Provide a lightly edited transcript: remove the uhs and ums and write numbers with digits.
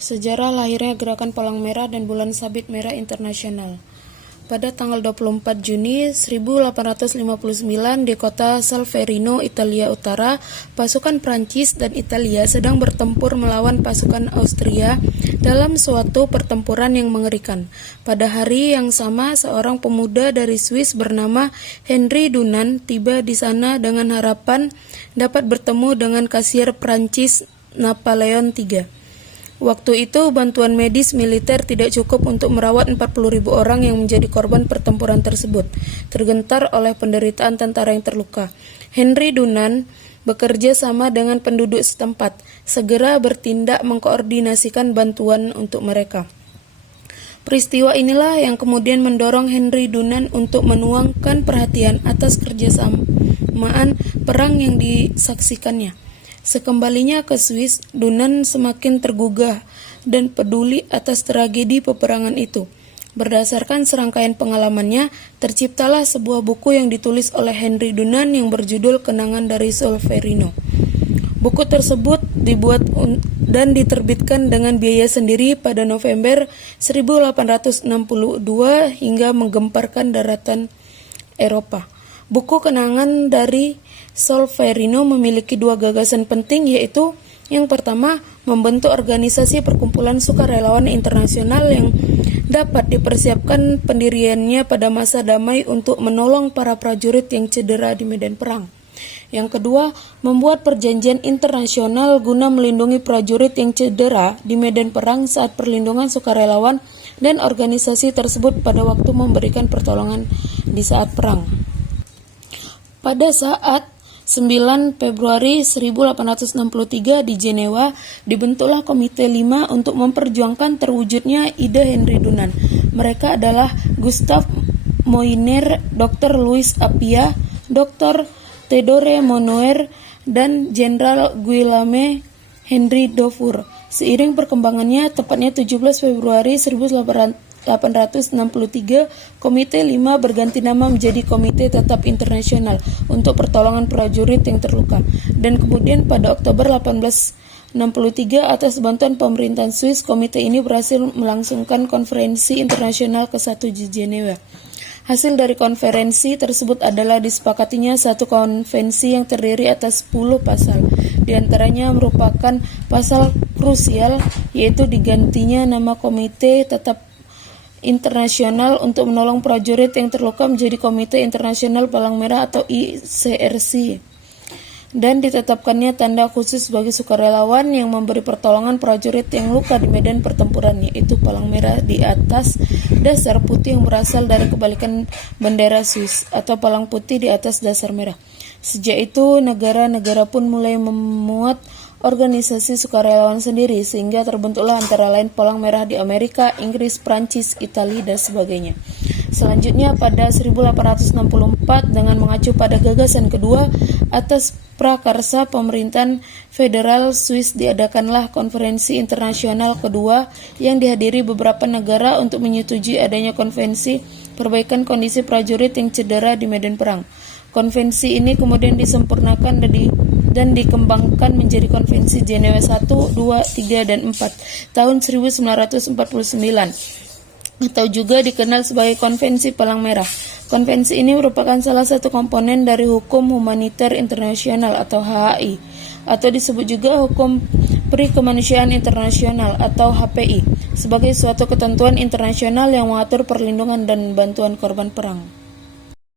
Sejarah lahirnya Gerakan Palang Merah dan Bulan Sabit Merah Internasional. Pada tanggal 24 Juni 1859 di kota Solferino, Italia Utara, pasukan Prancis dan Italia sedang bertempur melawan pasukan Austria dalam suatu pertempuran yang mengerikan. Pada hari yang sama, seorang pemuda dari Swiss bernama Henry Dunant tiba di sana dengan harapan dapat bertemu dengan Kaisar Prancis Napoleon III. Waktu itu, bantuan medis militer tidak cukup untuk merawat 40.000 orang yang menjadi korban pertempuran tersebut, tergentar oleh penderitaan tentara yang terluka. Henry Dunant bekerja sama dengan penduduk setempat, segera bertindak mengkoordinasikan bantuan untuk mereka. Peristiwa inilah yang kemudian mendorong Henry Dunant untuk menuangkan perhatian atas kerjasamaan perang yang disaksikannya. Sekembalinya ke Swiss, Dunant semakin tergugah dan peduli atas tragedi peperangan itu. Berdasarkan serangkaian pengalamannya, terciptalah sebuah buku yang ditulis oleh Henry Dunant yang berjudul Kenangan dari Solferino. Buku tersebut dibuat dan diterbitkan dengan biaya sendiri pada November 1862 hingga menggemparkan daratan Eropa. Buku Kenangan dari Solferino memiliki dua gagasan penting, yaitu yang pertama, membentuk organisasi perkumpulan sukarelawan internasional yang dapat dipersiapkan pendiriannya pada masa damai untuk menolong para prajurit yang cedera di medan perang. Yang kedua, membuat perjanjian internasional guna melindungi prajurit yang cedera di medan perang saat perlindungan sukarelawan dan organisasi tersebut pada waktu memberikan pertolongan di saat perang. Pada saat 9 Februari 1863 di Jenewa, dibentuklah Komite 5 untuk memperjuangkan terwujudnya ide Henry Dunant. Mereka adalah Gustave Moynier, Dr. Louis Appia, Dr. Theodore Monod, dan Jenderal Guillaume Henry Dufour. Seiring perkembangannya, tepatnya 17 Februari 1863, Komite 5 berganti nama menjadi Komite Tetap Internasional untuk Pertolongan Prajurit yang Terluka. Dan kemudian pada Oktober 1863, atas bantuan pemerintahan Swiss, komite ini berhasil melangsungkan konferensi internasional ke-1 di Jenewa. Hasil dari konferensi tersebut adalah disepakatinya satu konvensi yang terdiri atas 10 pasal. Di antaranya merupakan pasal krusial, yaitu digantinya nama Komite Tetap Internasional untuk menolong prajurit yang terluka menjadi Komite Internasional Palang Merah atau ICRC, dan ditetapkannya tanda khusus bagi sukarelawan yang memberi pertolongan prajurit yang luka di medan pertempuran, yaitu palang merah di atas dasar putih yang berasal dari kebalikan bendera Swiss, atau palang putih di atas dasar merah. Sejak itu, negara-negara pun mulai memuat organisasi sukarelawan sendiri, sehingga terbentuklah antara lain Palang Merah di Amerika, Inggris, Prancis, Italia, dan sebagainya. Selanjutnya pada 1864, dengan mengacu pada gagasan kedua, atas prakarsa pemerintahan federal Swiss diadakanlah konferensi internasional kedua yang dihadiri beberapa negara untuk menyetujui adanya konvensi perbaikan kondisi prajurit yang cedera di medan perang. Konvensi ini kemudian disempurnakan dan dikembangkan menjadi Konvensi Jenewa 1, 2, 3, dan 4 tahun 1949, atau juga dikenal sebagai Konvensi Palang Merah. Konvensi ini merupakan salah satu komponen dari Hukum Humaniter Internasional atau HHI, atau disebut juga Hukum Perikemanusiaan Internasional atau HPI, sebagai suatu ketentuan internasional yang mengatur perlindungan dan bantuan korban perang.